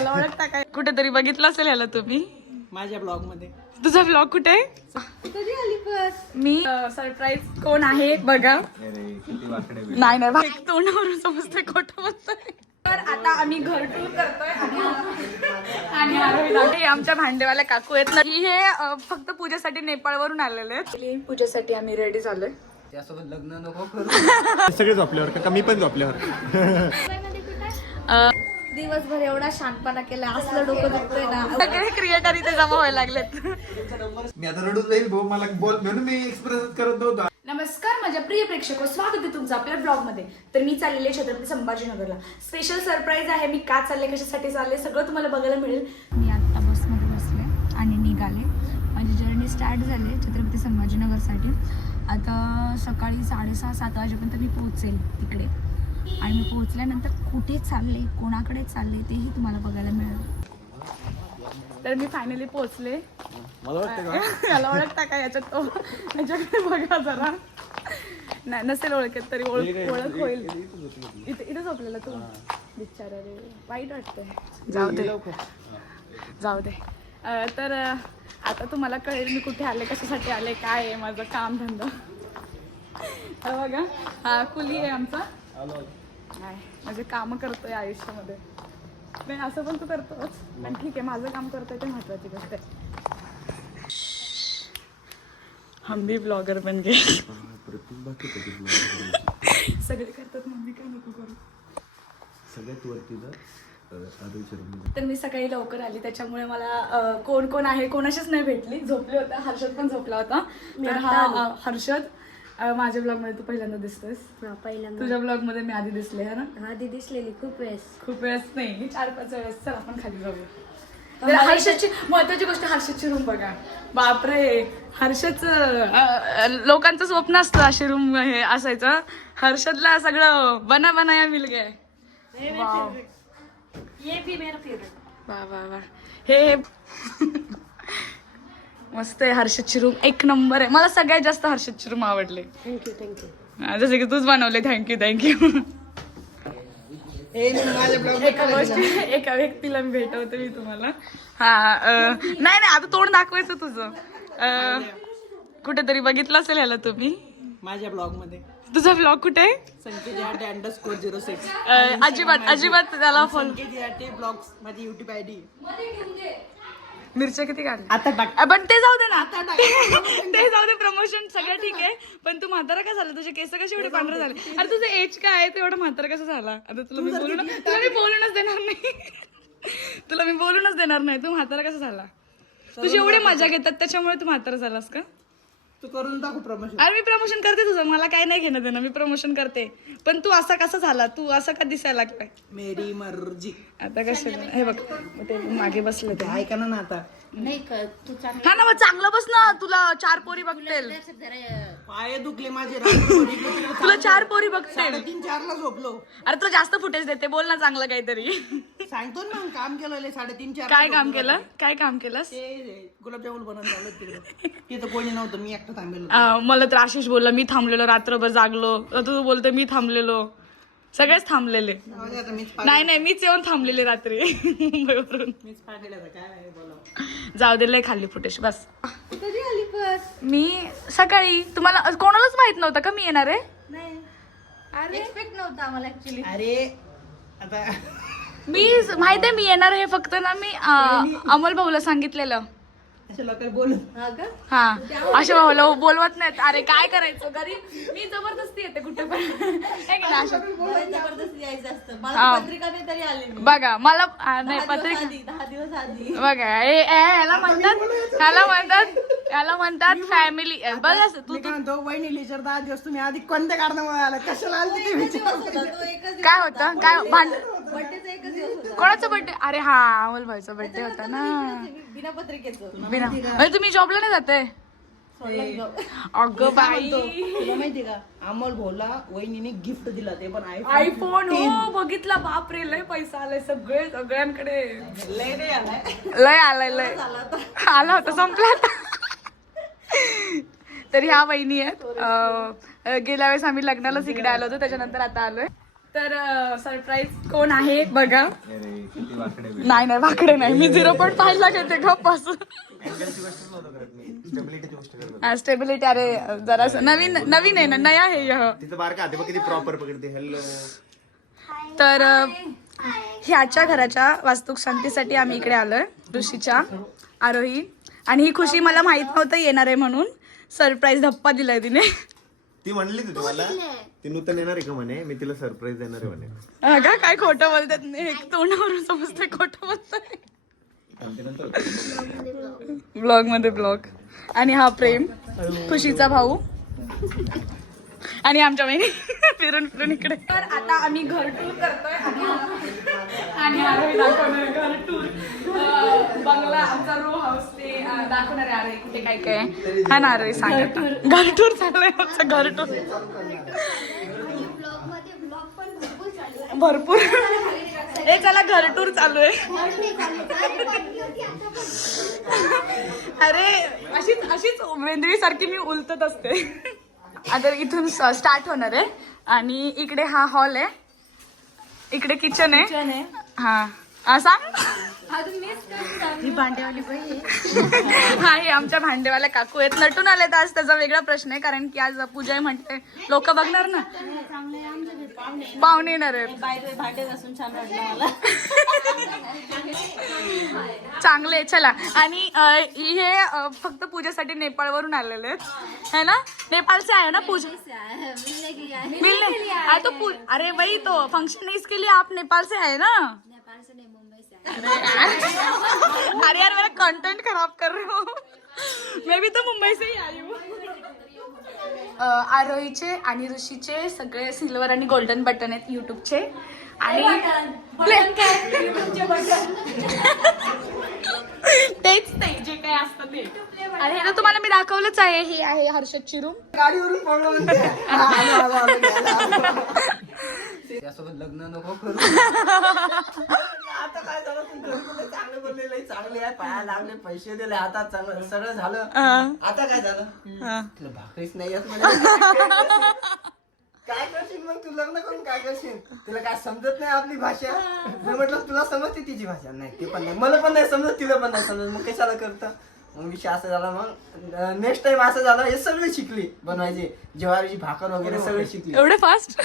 ह्याला ओळखता काय? कुठेतरी बघितलं असेल ह्याला तुम्ही माझ्या ब्लॉग मध्ये. तुझा ब्लॉग कुठे आहे? कधी आली पण? मी सरप्राईज कोण आहे बघा. नाही नाही तोंडावरून समजतंय खोटं बोलतोय. तर आता आम्ही घर टूर करतोय आणि आमच्या भांडेवाल्या काकू आहेत ना, हे फक्त पूजेसाठी नेपाळवरून आलेले आहेत. पूजेसाठी आम्ही रेडी झालोय. त्यासोबत लग्न नको करू. सगळे झोपल्यावर का मी पण झोपल्यावर. दिवसभर एवढा शांतपणा केला, असलं डोकं दुखतोय ना. सगळे क्रिएटर इथे जमा व्हायला लागलेत. मी आता रडून जाईल भाऊ, मला बोल म्हणून मी एक्सप्रेस करत नव्हतो. नमस्कार माझ्या प्रिय प्रेक्षक, स्वागत आहे तुमचं आपल्या ब्लॉग मध्ये. तर मी चाललेले छत्रपती संभाजीनगरला. स्पेशल सरप्राईज आहे. मी का चालले, कशासाठी चालले, सगळं तुम्हाला बघायला मिळेल. मी आता बसमध्ये बसले आणि निघाले. माझी जर्नी स्टार्ट झाली छत्रपती संभाजीनगरसाठी. आता सकाळी 6:30-7 वाजेपर्यंत मी पोहोचेल तिकडे. आणि मी पोहोचल्यानंतर कुठे चालले, कोणाकडे चालले, तेही तुम्हाला बघायला मिळेल. तर मी फायनली पोहोचले. याला ओळखता का? याच्याकडे बघा जरा. नाही नसेल ओळखत तरी ओळख होईल. इथे झोपलेला तू बिचारा रे, वाईट वाटतंय. जाऊ दे. तर आता तुम्हाला कळेल मी कुठे आले, कशासाठी आले, काय आहे माझं काम धंदा. बघा हा कुली आहे आमचा. नाही म्हणजे कामं करतोय आयुष्यामध्ये. नाही असं पण तू करतोच, पण ठीक आहे, माझं काम करतोय ते महत्वाची गोष्ट आहे. हम भी ब्लॉगर बन गए. सगळे करतात, मम्मी काय नको करू. सगळ्यात वरती तर मी सकाळी लवकर आली, त्याच्यामुळे मला कोण कोण आहे कोणाशीच नाही भेटली. झोपले होता, हर्षद पण झोपला होता. तर हा हर्षद माझ्या ब्लॉग मध्ये तू पहिल्यांदा दिसतोस. पहिल्यांदा तुझ्या ब्लॉग मध्ये मी आधी दिसले है ना. आधी दिसलेली खूप वेळेस नाही, मी 4-5 वेळेस. चल आपण खाली जाऊया. हर्षदची महत्वाची गोष्ट, हर्षदची रूम बघा. बापरे, हर्षदचं लोकांचं स्वप्न असतं अशी रूम हे असायचं. हर्षदला सगळं बना बनाया मिल गया. वा हे मस्त आहे. हर्षदची रूम एक नंबर आहे. मला सगळ्यात जास्त हर्षदची रूम आवडली. थँक्यू. जसे की तूच बनवले. थँक्यू. एका व्यक्तीला मी भेटवते मी तुम्हाला. नाही आता तोंड दाखवायचं तुझं. कुठेतरी बघितलं असेल ह्याला तुम्ही माझ्या ब्लॉग मध्ये. तुझा ब्लॉग कुठे आहे? संकेत_06. अजिबात त्याला फॉलो. संकेत ब्लॉग्स माझी युट्यूब आयडी. मिरच्या किती काढल्या आता टाक. पण ते जाऊ दे ना. ते जाऊ दे, प्रमोशन सगळं ठीक आहे. पण तू म्हातारा का झाला? तुझे केस कसे एवढे पांढरे झाले? अरे तुझं एज काय आहे? तू एवढा म्हातारा कसं झाला? आता तुला मी बोलूनच देणार नाही. तू म्हातारा कसा झाला? तुझी एवढी मजा घेतात त्याच्यामुळे तू म्हातारा झालास का? तू करून टाकू प्रमोशन. अरे मी प्रमोशन करते तुझं, मला काय नाही घेणं देणं. मी प्रमोशन करते, पण तू असा कसा झाला? तू असं का दिसायला लागलाय? मेरी मर्जी. आता कसं हे बघ, ते मागे बसले ते. ऐका ना आता. नाही का तू हा ना, मग चांगलं बस ना. तुला 4 पोरी बघतील. पाय दुखले माझे. तुला 4 पोरी बघतील. 3-4 ला झोपलो. अरे तुला जास्त फुटेज देते, बोल ना चांगलं काहीतरी. सांगतो ना काम केलं 3-4. काय काम केलं? काय काम केलंस? ते गुलाबजामुन बनवून झालं तिकडे. तिथं कोणी नव्हतं, मी एकटं थांबेलो. मला तर आशिष बोलला मी थांबलेलो, रात्रभर जागलो. तू बोलते मी थांबलेलो. सगळेच थांबलेले. नाही मीच येऊन थांबलेले रात्री मुंबईवरून. जाऊ दे, लय खाल्ली फुटेज बस. कधी आली पण? मी सकाळी. तुम्हाला कोणालाच माहित नव्हतं का मी येणार आहे? नाही, अरे एक्सपेक्ट नव्हतं आम्हाला ऍक्च्युली. अरे आता मी माहित आहे मी येणार आहे. फक्त ना मी अमोल भाऊला सांगितलेलं. अशा लोकांना बोलू. हा अशा भाऊला बोलवत नाहीत. अरे काय करायचं घरी, मी जबरदस्ती येते कुठे पण. जबरदस्ती यायचं असतं. मला पत्रिका नाही तरी आले मी. बघा मला नाही पत्रिका. 10 दिवस आधी बघा याला म्हणतात फॅमिली. बघा तू मी काय म्हणतो, वहिनी लेजर 10 दिवस तुम्ही आधी कोणत्या कारणामुळे आला, कशाला आली ते विचार. काय होतं, काय भांड बर्थडेचा एकच दिवस होता. कोणाचा बर्थडे? अरे हा अमोल भाईचा बर्थडे होता ना. बिना पत्रिकेचं. बिना म्हणजे तुम्ही जॉबला नाही जाते? अगं बाई, तुला माहिती का अमोल भाऊला वहिनीने गिफ्ट दिला, ते पण आयफोन. हो बघितला. बापरे लय पैसा आलाय सगळ्यांकडे. लय आलाय आला होता, संपला आता. तर ह्या वहिनी आहेत. गेल्या वेळेस आम्ही लग्नालाच इकडे आलो होतो, त्याच्यानंतर आता आलोय. तर सरप्राईज कोण आहे बघा. अरे किती वाकडे नाही वाकडे नाही, मी 0 पॉईंट पाहिला घेते गप्पासून. अँगलची गोष्ट नव्हतं करत मी, स्टेबिलिटीची गोष्ट करत स्टेबिलिटी अरे जरा नवीन नवीन आहे ना, नया आहे यह. तिचं बारका हाते बघ किती प्रॉपर पकडते. हॅलो तर ह्याच्या घराच्या वास्तुक शांतीसाठी आम्ही इकडे आलोय, ऋषीच्या, आरोही. आणि ही खुशी मला माहित नव्हतं येणार आहे म्हणून सरप्राईज धप्पा दिलाय तिने. ती म्हणली होती मला, ती नूतन येणार आहे का म्हणे, मी तिला सरप्राईज देणार आहे म्हणे. का काय खोटं बोलतात नाही, तोंडावरून समजते खोटं बोलतोय. ब्लॉग मध्ये ब्लॉग. आणि हा प्रेम, खुशीचा भाऊ. आणि आमच्या बहिणी फिरून फिरून इकडे. तर आता आम्ही घर टूर करतोय आणि आरोही दाखवणार घर टूर. बंगला आमचा रो हाऊस ते दाखवणार आहे आरोही कुठे काय काय आहे. हा ना आरोही सांग. घर टूर चाललंय आमचं, घर टूर भरपूर. ए चला घर टूर चालू आहे. अरे अशीच अशीच वेंद्री सारखी मी उलटत असते. आता इथून स्टार्ट होणार आहे. आणि इकडे हा हॉल आहे, इकडे किचन आहे. हा सांग. ही भांडेवाली बाई हा हे आमच्या भांडेवाल्या काकू आहेत. नटून आले तर आज त्याचा वेगळा प्रश्न आहे, कारण की आज पूजा आहे म्हणते, लोक बघणार ना, पाहुणे येणार आहेत. भांडे घासून छान वाटलं मला. चांगले चला. आणि हे फक्त पूजेसाठी नेपाळवरून आलेले आहेत है ना, नेपाळचे आहे ना पूजा. मिलने तो अरे भाई तो फंक्शन इसके लिए आप नेपाल से है ना. अरे यार मेरा कंटेंट खराब कर रहे हो. मैं भी तो मुंबई से ही आई हूँ. आरोहीचे आणि ऋषीचे सगळे सिल्वर आणि गोल्डन बटन आहेत युट्यूबचे. आणि तेच नाही जे काय असतं ते. अरे हे तर तुम्हाला मी दाखवलंच आहे. हे आहे हर्षदची रूम. गाडीवरून पडलो म्हणते. आलो, आलो, आलो, आलो. त्यासोबत लग्न नको करू. आता काय झालं, तू घरी कुठे चांगले बोललेलं, चांगले आहे, पाया लागले, पैसे दिले, आता चांगलं सगळं झालं. आता काय झालं, तुला भाकरीच नाही येत म्हणे. काय करशील मग तू, लग्न करून काय करशील, तुला काय समजत नाही आपली भाषा. मी म्हटलं तुला समजते तिची भाषा, नाही ते पण नाही, मला पण नाही समजत, तिला पण नाही समजत, मग कशाला करतं. मग विषय असं झाला. मग नेक्स्ट टाइम असं झालं, हे सगळे शिकली बनवायचे, ज्वारीची भाकर वगैरे सगळे शिकली. एवढे फास्ट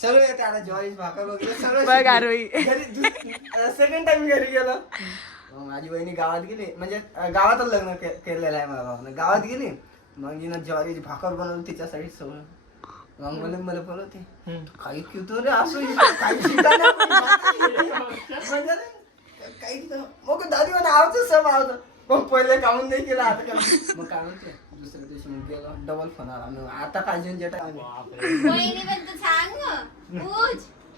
सगळं येते आता, ज्वारीची भाकर वगैरे सगळं बघ आरोही. सेकंड टाइम घरी गेलो. माझी बहिणी गावात गेली, म्हणजे गावातच लग्न केलेलं आहे माझ्या भावानं. गावात गेली, मग हिनं ज्वारीची भाकर बनवली तिच्यासाठी सगळं. मग मला बोलवते, काही किती रे असं काही मग दादी मला आवडतं सब आवडतं. मग पहिले कामून नाही केलं, आता काय मग काय म्हणते दुसऱ्या दिवशी मग गेलो, डबल फोन आला. आता काय झंझट आहे.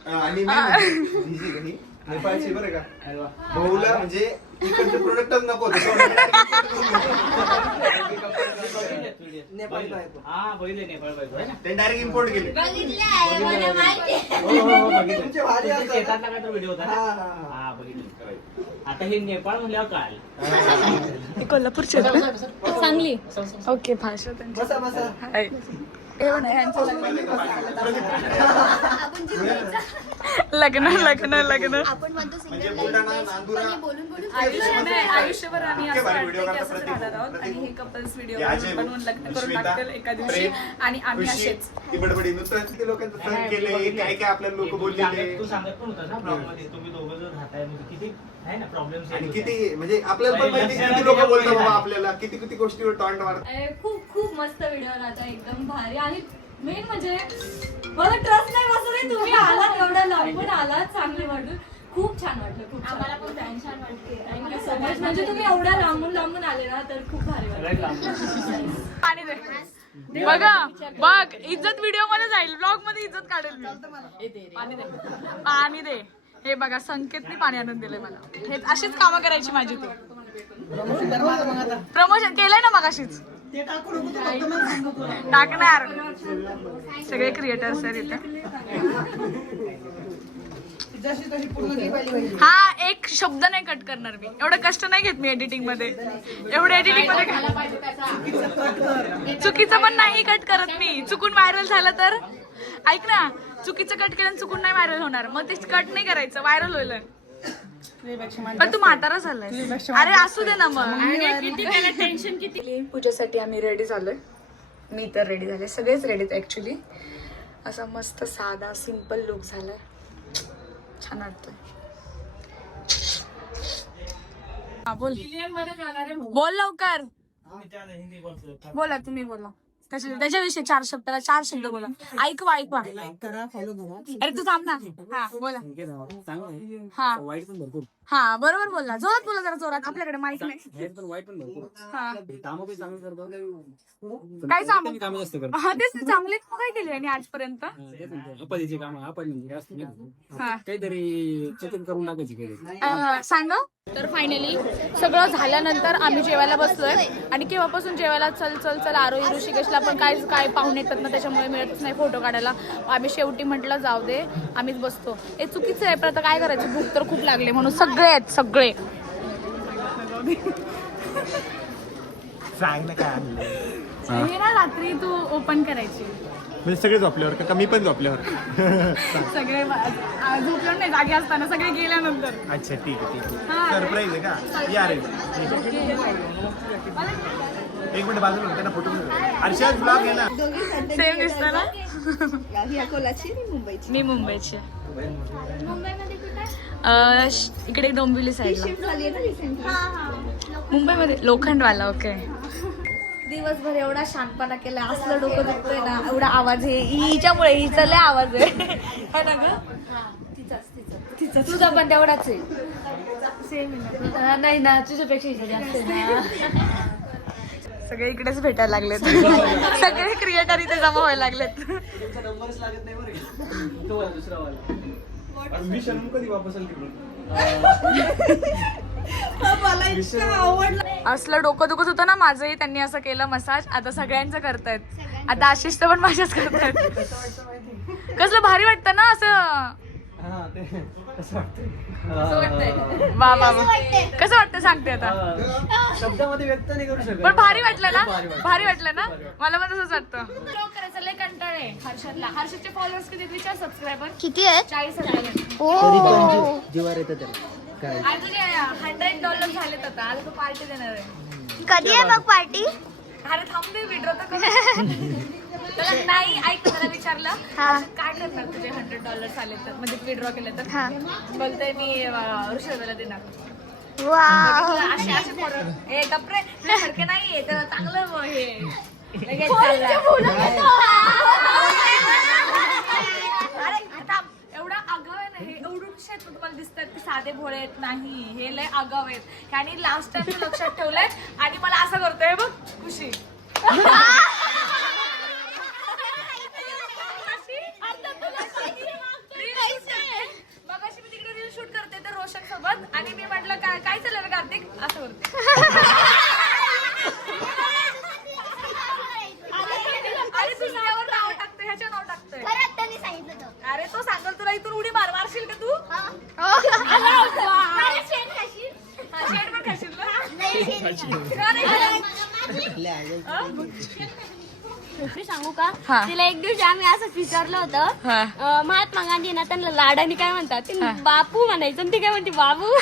आणि मी नेपाळची बरं का, भाऊला म्हणजे इकडचे प्रोडक्टच नको होते. नेपाळी बायको. ते डायरेक्ट इम्पोर्ट केले. तुमचे भारी असतात. आता हे नेपाळ म्हणल्यावर काय, कोल्हापूरचे चांगली. ओके भाषा त्यांची. बसा बसा. हाय. एवढं नाही, ह्यांचं लग्न लग्न लग्न. आयुष्यभर आम्ही असं वाटतं की असंच राहणार आहोत आणि हे कपल्स व्हिडिओ बनवून लग्न करून टाकतील एका दिवशी. आणि आम्ही असेच ती बडबडी नुसतं किती लोकांचं सण केलंय, काय काय आपल्याला लोक बोलले. तू सांगत पण होता ना ब्लॉग मध्ये, तुम्ही दोघं जर राहताय म्हणजे किती आहे ना प्रॉब्लेम. आणि किती म्हणजे आपल्याला पण माहिती किती लोक बोलतात बाबा आपल्याला, किती किती गोष्टीवर टॉन्ट मारतात. खूप खूप मस्त व्हिडिओ आता एकदम भारी. आणि मेन म्हणजे मला ट्रस्ट नाही बसत, तुम्ही आलात एवढ्या लांबून आलात, चांगले वाटून खूप छान वाटलं. खूप आम्हाला पण छान वाटते. Thank you so much. म्हणजे तुम्ही एवढ्या लांबून लांबून आले ना, तर खूप भारी वाटलं. पाणी दे बघा, बघ इज्जत व्हिडिओ मध्ये जाईल, ब्लॉग मध्ये इज्जत काढेल मी. पाणी दे, पाणी दे. हे बघा संकेतने पाणी आणून दिलंय मला. हे अशीच कामं करायची माझी. ती प्रमोशन केलंय ना मग अशीच टाकणार. सगळे क्रिएटर्स आहेत इथे. हा एक शब्द नाही कट करणार मी, एवढं कष्ट नाही घेत मी एडिटिंग मध्ये. एवढं एडिटिंग मध्ये चुकीचं पण नाही कट करत मी. चुकून व्हायरल झालं तर ऐक ना, चुकीचं कट केलं चुकून नाही व्हायरल होणार, मग ते कट नाही करायचं, व्हायरल होईल. पण तू म्हातारा झालाय. अरे असू दे ना मग. टेन्शन किती. पूजेसाठी आम्ही रेडी झालोय. मी तर रेडी झाले, सगळेच रेडी आहेत ऍक्च्युली. असा मस्त साधा सिंपल लुक झालाय, छान वाटतोय. बोल बोल लवकर बोला, तुम्ही बोला त्याच्याविषयी 4 शब्दाला 4 शब्द बोला. ऐकवा. अरे तू थांब ना. हा बोला. हा हा बरोबर बोलला, जोरात बोला, जरा जोरात, आपल्याकडे माईक नाही. हा काय काम? हा तेच चांगले काय केले आणि आजपर्यंत. सांग. तर फायनली सगळं झाल्यानंतर आम्ही जेवायला बसलोय आणि केव्हापासून जेवायला चल आरोही ऋषिकेशला पण काय पाहुणे येतात ना, त्याच्यामुळे मिळतच नाही फोटो काढायला. आम्ही शेवटी म्हटलं जाऊ दे, आम्हीच बसतो. हे चुकीचं आहे, पण आता काय करायचं, भूक तर खूप लागली म्हणून सगळे आहेत सगळे. हे ना रात्री तू ओपन करायची, म्हणजे सगळे झोपल्यावर का मी पण झोपल्यावर? सगळे झोपलं नाही, जागे असताना सगळे गेल्यानंतर. अच्छा ठीक आहे. सरप्राईज आहे का? या रे एक मिनिट बाजूला त्यांना फोटो. अर्षद ब्लॉग आहे ना, सेम दिसतं ना. मी मुंबईची. मुंबईमध्ये कुठे? इकडे डोंबिवली साईडला. मुंबईमध्ये लोखंडवाला. ओके. दिवसभर एवढा शांतपणा केला, असलं डोकं दुखतोय ना, एवढा आवाज आहे हिच्यामुळे, हिचा लय आवाज आहे. तिचाच तुझा पण तेवढाच आहे. सेम नाही ना, तुझ्यापेक्षा हिचा जास्त आहे ना. सगळे इकडेच भेटायला लागलेत. सगळे क्रिएटर इथे जमा व्हायला लागलेत. असलं डोकं दुखत होतं ना माझंही, त्यांनी असं केलं मसाज. आता सगळ्यांचं करतायत. आता आशिषचं पण माझ्याच करतायत. कसलं भारी वाटतं ना असं. वा कसं वाटतं सांगते आता. शब्दामध्ये व्यक्त नाही करू शकत. पण भारी वाटलं ना, भारी वाटलं ना. मला पण तसंच वाटतं. ब्लॉग करायचं लय कंटाळ आहे हर्षदला. हर्षदचे फॉलोअर्स किती विचार, सबस्क्रायबर किती आहेत? 40,000. जीवार येतं त्याला. आणि तुझे $100 झालेत आता. आज तू पार्टी देणार आहे. कधी आहे मग पार्टी? अरे थांब दे, विड्रॉ तर करू. त्याला नाही, ऐक, मला विचारलं काय करणार तुझे $100 आले तर, म्हणजे विड्रॉ केले तर. बोलते मी ऋषभला देणार. असे असे फोटो. हे कपडे सारखे नाहीये तर चांगलं हे लगेच एवढा आगाव आहे ना हे. एवढं आहेत तुम्हाला दिसतात की साधे भोळे आहेत, नाही हे लय आगाव आहेत. आणि लास्ट टाइम लक्षात ठेवलंय आणि मला असं करतोय बघ खुशी. मगाशी मी तिकडे रील शूट करते तर रोशन सोबत, आणि मी म्हटलं काय चाललं कार्तिक, असं करते. अरे दुसऱ्यावर नाव टाकतोय, ह्याच्या नाव टाकतोय. अरे तो सांगल तुला, इथून उडी मारशील का तू? शेड पण खाशील मी सांगू का, तिला एक दिवशी आम्ही असंच विचारलं होतं, महात्मा गांधी ना त्यांना लाडाने काय म्हणतात, ते बापू म्हणायचं, आणि ती काय म्हणते बाबू.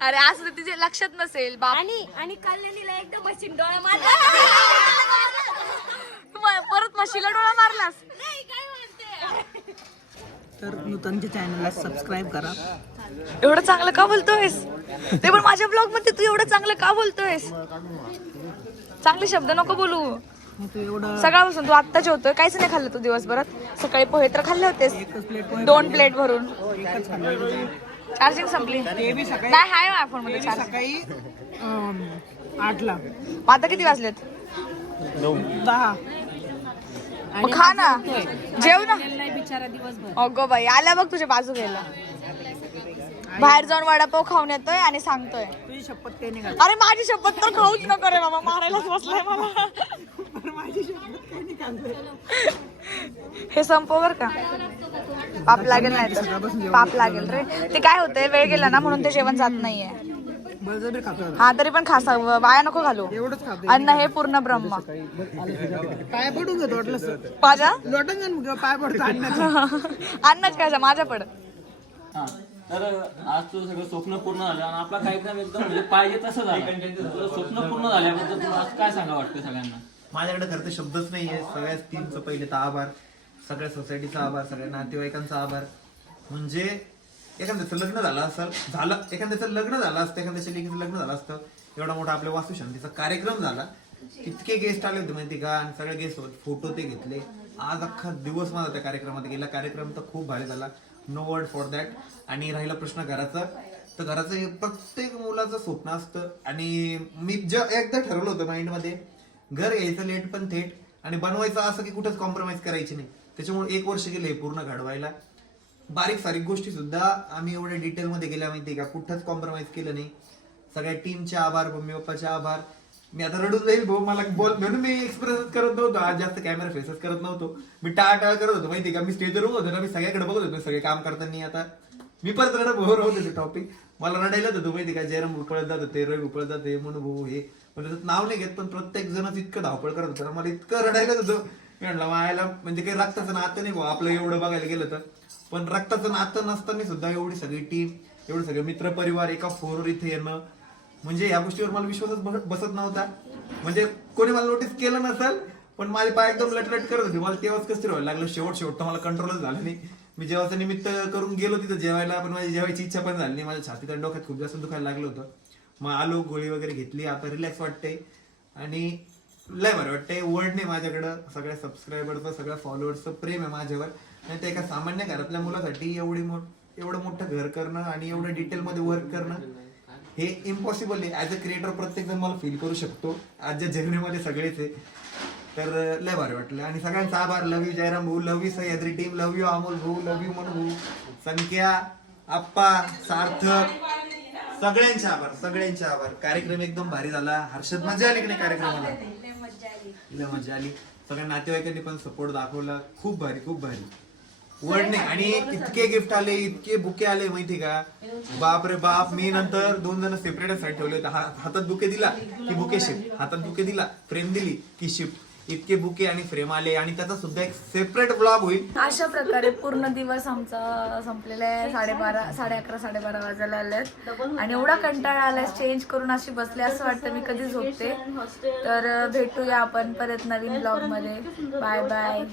अरे असं तिचे लक्षात नसेल. आणि कल्याणीला एकदम मशीन डोळा मारला. परत मशीला डोळा मारलास. नाही काय म्हणते. तर नूतनच्या चॅनलला सबस्क्राईब करा. एवढं चांगलं का बोलतोयस, ते पण माझ्या ब्लॉग मध्ये. तू एवढं चांगलं का बोलतोयस? चांगले शब्द नको बोलू. सकाळपासून तू आत्ता जेवतोय, काहीच नाही खाल्लं तू दिवसभरात. सकाळी पोहे तर खाल्ले होतेस 2 प्लेट भरून. चार्जिंग संपली नाही, हाय माझ्या फोन मध्ये चार्जिंग. सकाळी 8ला. आता किती वाजलेत? 10. मग खा ना, जेव ना. बिचारा दिवसभर. अगो बाई, आल्या बघ तुझ्या बाजू घ्यायला. बाहेर जाऊन वडापाव खाऊन येतोय आणि सांगतोय तुझी शपथ काही नाही घाल. अरे माझी शपथ तर खाऊच नको रे बाबा, मारायलाच बसलाय मला. माझी शपथ काही नाही घालतोय. हे संपव बर का, पाप लागेल. नाही तर पाप लागेल रे. ते काय होतंय, वेळ गेला ना म्हणून ते जेवण जात नाहीये. हा तरी पण खासा वाया नको घालू. अन्न हे पूर्ण ब्रह्म. पाय पडून घेतो वाटलं माझ्या लोटंगण पाय पडतो अन्नच काय माझ्या पड. हा तर आज तुझं सगळं स्वप्न पूर्ण झालं आणि आपला कार्यक्रम एकदम म्हणजे पाहिजे तसं झालं. तुझं स्वप्न पूर्ण झाल्याबद्दल तुला आज काय सांगा वाटतं सगळ्यांना? माझ्याकडे खरं तर शब्दच नाहीये. सगळ्याच टीमचं पहिले तर आभार, सगळ्या सोसायटीचा आभार, सगळ्या नातेवाईकांचा आभार. म्हणजे एखाद्याचं लग्न झालं एखाद्याचं लग्न झालं असतं, एखाद्याच्या लेकीचं लग्न झालं असतं, एवढा मोठा आपल्या वास्तुशांतीचा कार्यक्रम झाला, इतके गेस्ट आले होते माहिती का, आणि सगळे गेस्ट सोबत फोटो ते घेतले. आज अख्खा दिवस माझा त्या कार्यक्रमात गेला. कार्यक्रम तर खूप भारी झाला, नो वर्ड फॉर दॅट. आणि राहिला प्रश्न घराचा, तर घराचं प्रत्येक मुलाचं स्वप्न असतं. आणि मी एकदा ठरवलं होतं माइंडमध्ये, घर घ्यायचं लेट पण थेट, आणि बनवायचं असं की कुठंच कॉम्प्रोमाइज करायची नाही. त्याच्यामुळे 1 वर्ष गेले पूर्ण घडवायला. बारीक सारीक गोष्टी सुद्धा आम्ही एवढ्या डिटेलमध्ये गेल्या माहिती का, कुठंच कॉम्प्रोमाइज केलं नाही. सगळ्या टीमचे आभार, मम्मी पप्पाचे आभार. मी आता रडून जाईल भाऊ, मला बोल म्हणून मी एक्सप्रेस करत नव्हतो आज, जास्त कॅमेरा फेसेस करत नव्हतो. मी टाळाटाळ करत होतो माहिती का. मी स्टेजवर होतो ना, मी सगळ्याकडे बघत होतो सगळे काम करताना. आता मी परत रडत बोर होत होते टॉपिक, मला रडायलाच होतो माहिती का. जयराम उपळत जात होते, रवी उपळत जाते, म्हणून भाऊ हे पण त्याचं नाव नाही घेत, पण प्रत्येक जणच इतकं धावपळ करत होतं ना, मला इतकं रडायलाच होतं. मी म्हटलं मायाला म्हणजे काही रक्ताचं नातं नाही भाऊ आपलं एवढं बघायला गेलं तर, पण रक्ताचं नातं नसताना सुद्धा एवढी सगळी टीम, एवढे सगळे मित्र परिवार एका फोरवर इथे येणं, म्हणजे या गोष्टीवर मला विश्वासच बसत नव्हता. म्हणजे कोणी मला नोटीस केलं नसेल, पण माझे पाय एकदम लटलट करत होते. मला तेव्हाच कसं व्हायला लागलं, शेवट तर मला कंट्रोलच झालं नाही. मी जेव्हाचं निमित्त करून गेलो तिथं जेवायला, पण माझी जेवायची इच्छा पण झाली नाही. माझ्या छातीत आणि डोक्यात खूप जास्त दुखायला लागलं होतं. मग आलो, गोळी वगैरे घेतली, आता रिलॅक्स वाटतंय आणि लय बरं वाटतंय. वर्ड नाही माझ्याकडं. सगळ्या सबस्क्रायबरचं, सगळ्या फॉलोअर्सचं प्रेम आहे माझ्यावर. आणि ते एका सामान्य घरातल्या मुलासाठी एवढं मोठं घर करणं आणि एवढं डिटेलमध्ये वर्क करणं हे इम्पॉसिबल आहे. ऍज अ क्रिएटर प्रत्येक जण मला फील करू शकतो. आजच्या जर्नीमध्ये सगळेच आहे, तर लय भारी वाटलं. आणि सगळ्यांचा आभार. लव यू जयराम भाऊ, love you Sahyadri team, love you Amol भाऊ, लव यू मनू भाऊ, संख्या, आप्पा, सार्थक, सगळ्यांचे आभार. कार्यक्रम एकदम भारी झाला. हर्षद मजा आली की नाही कार्यक्रमाला? लय मजा आली. सगळ्या नातेवाईकांनी पण सपोर्ट दाखवला. खूप भारी वर्ड नाही. आणि इतके गिफ्ट आले, इतके बुके आले माहिती का, बाप रे बाप. मी नंतर 2 जण सेपरेट साईड ठेवले होते. हातात बुके दिला की बुके शिफ्ट, हातात बुके दिला, फ्रेम दिली की शिफ्ट. इतके बुके आणि फ्रेम आले, आणि त्याचा सुद्धा एक सेपरेट ब्लॉग होईल. अशा प्रकारे पूर्ण दिवस आमचा संपलेला आहे. 11:30 साडेबारा वाजायला आलेत आणि एवढा कंटाळा आलाय. चेंज करून अशी बसले, असं वाटतं मी कधी झोपते. तर भेटूया आपण परत नवीन ब्लॉग मध्ये. Bye bye.